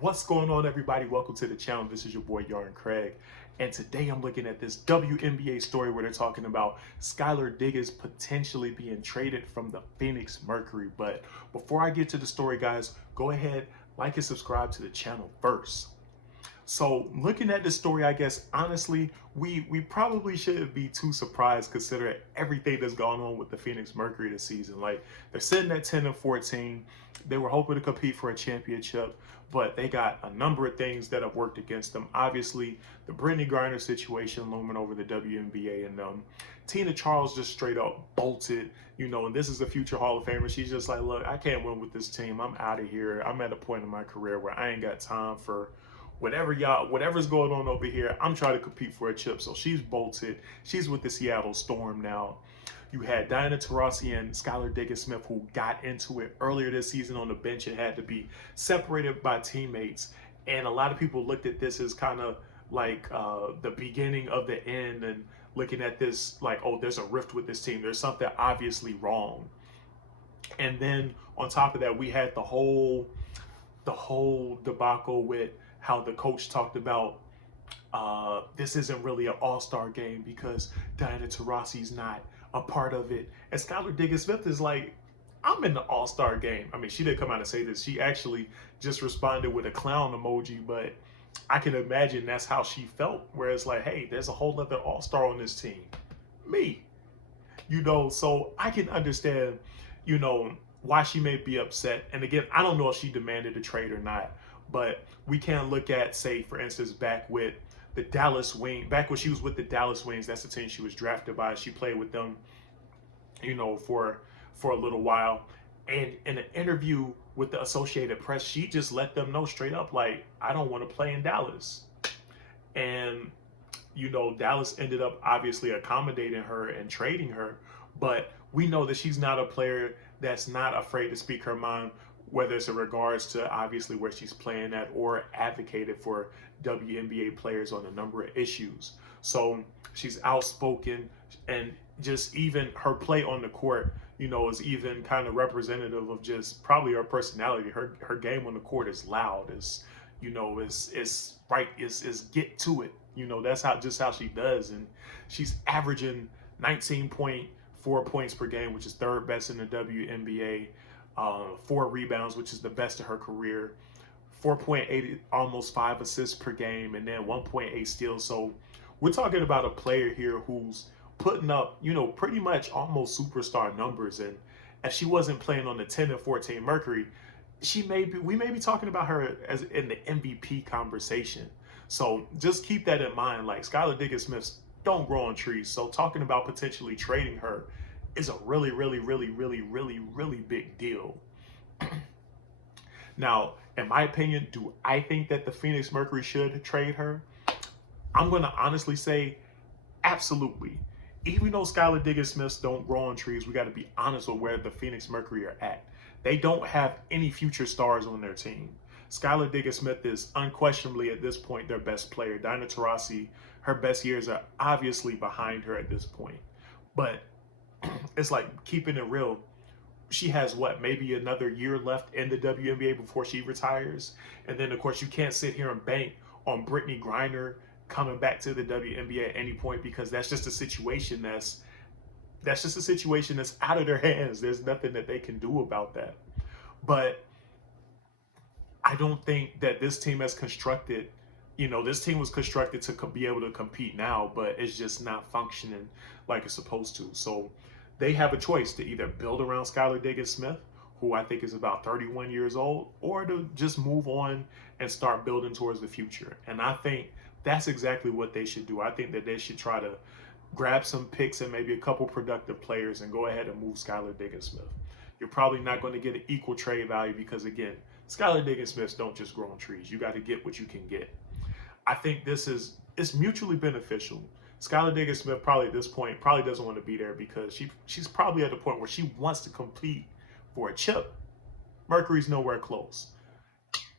What's going on, everybody? Welcome to the channel. This is your boy Yarn Craig, and today I'm looking at this WNBA story where they're talking about Skylar Diggins potentially being traded from the Phoenix Mercury. But before I get to the story, guys, go ahead, like and subscribe to the channel first. So looking at this story, I guess honestly, we probably shouldn't be too surprised considering everything that's gone on with the Phoenix Mercury this season. Like, they're sitting at 10 and 14. They were hoping to compete for a championship, but they got a number of things that have worked against them. Obviously, the Brittany Griner situation looming over the WNBA, and Tina Charles just straight up bolted, and this is a future Hall of Famer. She's just like, look, I can't win with this team. I'm out of here. I'm at a point in my career where I ain't got time for whatever's going on over here. I'm trying to compete for a chip. So she's bolted. She's with the Seattle Storm now. You had Diana Taurasi and Skylar Diggins Smith, who got into it earlier this season on the bench and had to be separated by teammates. And a lot of people looked at this as kind of like the beginning of the end, and looking at this like, oh, there's a rift with this team. There's something obviously wrong. And then on top of that, we had the whole debacle with how the coach talked about this isn't really an all-star game because Diana Taurasi's not a part of it. And Skylar Diggins Smith is like, I'm in the all-star game. I mean, she didn't come out and say this. She actually just responded with a clown emoji, but I can imagine that's how she felt, where it's like, hey, there's a whole other all-star on this team. Me. So I can understand, why she may be upset. And again, I don't know if she demanded a trade or not, but we can look at, say, for instance, back with the Dallas Wings, back when she was with the Dallas Wings, that's the team she was drafted by. She played with them, for a little while. And in an interview with the Associated Press, she just let them know straight up, like, I don't want to play in Dallas. And Dallas ended up obviously accommodating her and trading her, but we know that she's not a player that's not afraid to speak her mind, whether it's in regards to obviously where she's playing at or advocated for WNBA players on a number of issues. So she's outspoken, and just even her play on the court, is even kind of representative of just probably her personality. Her game on the court is loud, is right, is get to it. That's how she does. And she's averaging 19.4 points per game, which is third best in the WNBA. 4 rebounds, which is the best of her career. 4.8, almost 5 assists per game, and then 1.8 steals. So we're talking about a player here who's putting up, pretty much almost superstar numbers. And if she wasn't playing on the 10 and 14 Mercury, we may be talking about her as in the MVP conversation. So just keep that in mind. Like, Skylar Diggins Smith don't grow on trees. So talking about potentially trading her is a really, really, really, really, really, really big deal. Now, in my opinion, do I think that the Phoenix Mercury should trade her? I'm going to honestly say absolutely. Even though Skylar Diggins Smiths don't grow on trees, we got to be honest with where the Phoenix Mercury are at. They don't have any future stars on their team. Skylar Diggins Smith is unquestionably at this point their best player. Diana Taurasi, her best years are obviously behind her at this point. But it's like, keeping it real, she has maybe another year left in the WNBA before she retires. And then, of course, you can't sit here and bank on Brittany Griner coming back to the WNBA at any point, because that's just a situation that's out of their hands. There's nothing that they can do about that. But I don't think that this team has constructed, this team was constructed to be able to compete now, but it's just not functioning like it's supposed to. So they have a choice to either build around Skylar Diggins Smith, who I think is about 31 years old, or to just move on and start building towards the future. And I think that's exactly what they should do. I think that they should try to grab some picks and maybe a couple productive players and go ahead and move Skylar Diggins Smith. You're probably not going to get an equal trade value because, again, Skylar Diggins Smiths don't just grow on trees. You got to get what you can get. I think it's mutually beneficial. Skylar Diggins Smith probably at this point probably doesn't want to be there because she's probably at the point where she wants to compete for a chip. Mercury's nowhere close.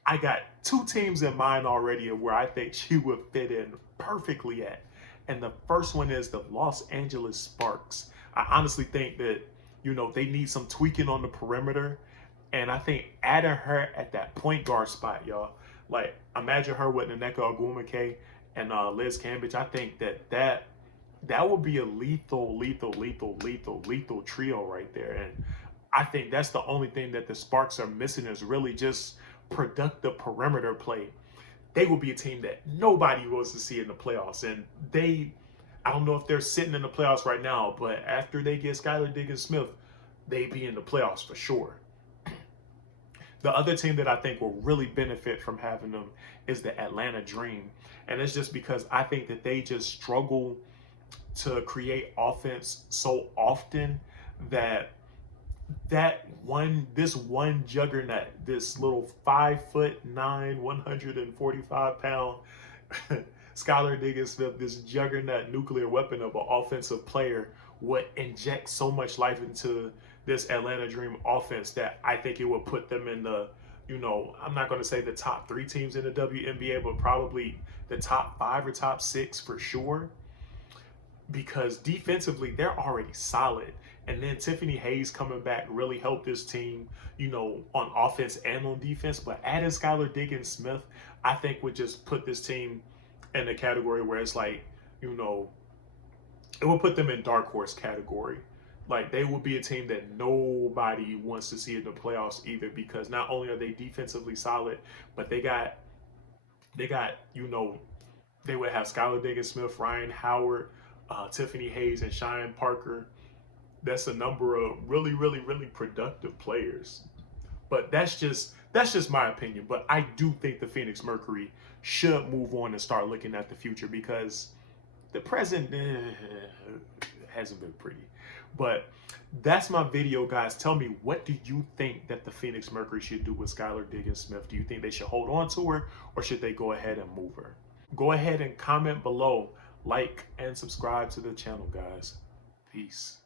I got 2 teams in mind already of where I think she would fit in perfectly at. And the first one is the Los Angeles Sparks. I honestly think that, they need some tweaking on the perimeter. And I think adding her at that point guard spot, y'all, Like, imagine her with Nneka Ogwumike and Liz Cambage. I think that would be a lethal trio right there. And I think that's the only thing that the Sparks are missing is really just productive perimeter play. They will be a team that nobody wants to see in the playoffs. And I don't know if they're sitting in the playoffs right now, but after they get Skylar Diggins Smith, they be in the playoffs for sure. The other team that I think will really benefit from having them is the Atlanta Dream. And it's just because I think that they just struggle to create offense so often that this one juggernaut, this little 5'9", 145-pound Skylar Diggins Smith, this juggernaut nuclear weapon of an offensive player would inject so much life into this Atlanta Dream offense that I think it would put them in the, I'm not going to say the top 3 teams in the WNBA, but probably the top 5 or top 6 for sure. Because defensively, they're already solid. And then Tiffany Hayes coming back really helped this team, on offense and on defense. But adding Skylar Diggins Smith, I think would just put this team in a category where it's like, it will put them in dark horse category. Like, they will be a team that nobody wants to see in the playoffs either, because not only are they defensively solid, but they would have Skylar Diggins Smith, Ryan Howard, Tiffany Hayes, and Cheyenne Parker. That's a number of really productive players. But that's just my opinion. But I do think the Phoenix Mercury should move on and start looking at the future, because the present hasn't been pretty. But that's my video, guys. Tell me, what do you think that the Phoenix Mercury should do with Skylar Diggins Smith? Do you think they should hold on to her, or should they go ahead and move her? Go ahead and comment below, like, and subscribe to the channel, guys. Peace.